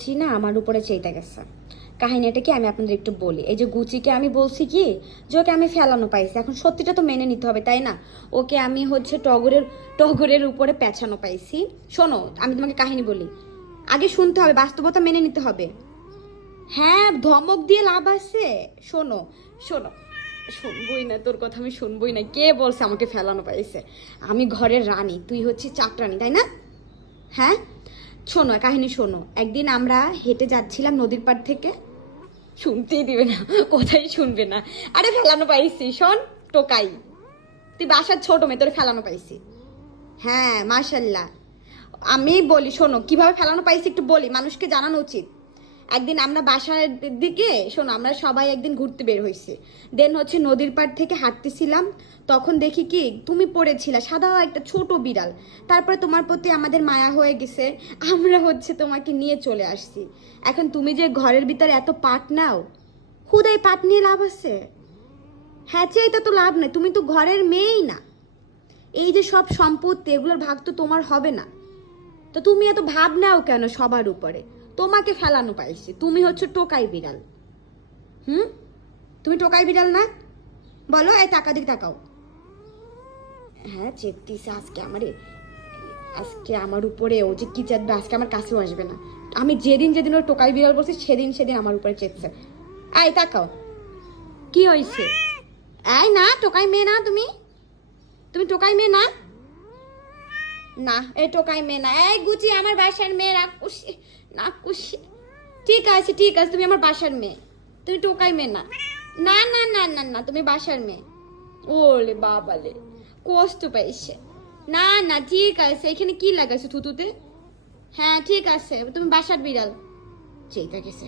Gucci না আমার উপরে চেইটা গেছে। কাহিনীটা কি আমি আপনাদের একটু বলি। এই যে গুচিকে আমি বলছি কি যে ওকে আমি ফেলানো পাইছি, এখন সত্যিটা তো মেনে নিতে হবে তাই না? ওকে আমি হচ্ছে টগরের উপরে পেঁচানো পাইছি। শোনো আমি তোমাকে কাহিনী বলি, আগে শুনতে হবে, বাস্তবতা মেনে নিতে হবে। হ্যাঁ ধমক দিয়ে লাভ আছে। শোনো শোনো, শুনবই না তোর কথা, আমি শুনবই না। কে বলছে আমাকে ফেলানো পাইছে? আমি ঘরের রানী, তুই হচ্ছিস চাকরানি তাই না? হ্যাঁ শোনো কাহিনী শোনো। একদিন আমরা হেঁটে যাচ্ছিলাম নদীর পাড় থেকে, শুনতেই দিবে না, কোথায় শুনবে না। আরে ফেলানো পাইছি, শোন টোকাই, তুই বাসার ছোট মেয়ে, তোর ফেলানো পাইছি। হ্যাঁ মাশাল্লাহ। আমি বলি শোনো কিভাবে ফেলানো পাইছি একটু বলি, মানুষকে জানানো উচিত। একদিন আমরা বাসার দিকে, শোনো আমরা সবাই একদিন ঘুরতে বের হয়েছি, দেন হচ্ছে নদীর পাড় থেকে হাঁটতেছিলাম, তখন দেখি কি তুমি পড়েছিলা সাদা একটা ছোট বিড়াল। তারপরে তোমার প্রতি আমাদের মায়া হয়ে গেছে, আমরা হচ্ছে তোমাকে নিয়ে চলে আসছি। এখন তুমি যে ঘরের ভিতরে এত পাট নাও, হুদাই পাট নিয়ে লাভ আছে? হ্যাঁ চাইটা তো লাভ নেই, তুমি তো ঘরের মেয়েই না। এই যে সব সম্পত্তি এগুলোর ভাগ তো তোমার হবে না, তো তুমি এত ভাব নাও কেন সবার উপরে? তোমাকে ফেলানো পাইছি, তুমি হচ্ছে টোকাই বিড়াল। হুম, তুমি টোকাই বিড়াল না? বলো, এই টাকা দিকে তাকাও। হ্যাঁ চেপতিস আজকে আমার উপরে ও যে কি চেপবে, আজকে আমার কাছেও আসবে না। আমি যেদিন যেদিন ওর টোকাই বিড়াল বলছি সেদিন সেদিন আমার উপরে চেপছে। এই তাকাও, কি হয়েছে? এই না টোকাই মেয়ে না তুমি, তুমি টোকাই মেয়ে না। না এই টোকাই মেয়ে না, এই গুচি আমার বাসার মেয়ে, রাক্ষসী নাকুশি। ঠিক আছে ঠিক আছে, তুমি আমার বাসার মেয়ে, তুমি টোকাই মেয়ে না। না না না না না, তুমি বাসার মেয়ে। ওলে বাবালে, কষ্ট পাইছে। না না ঠিক আছে, এখানে কি লাগাইছো থুতুতে? হ্যাঁ ঠিক আছে, তুমি বাসার বিড়াল। চেয়ে গেছে।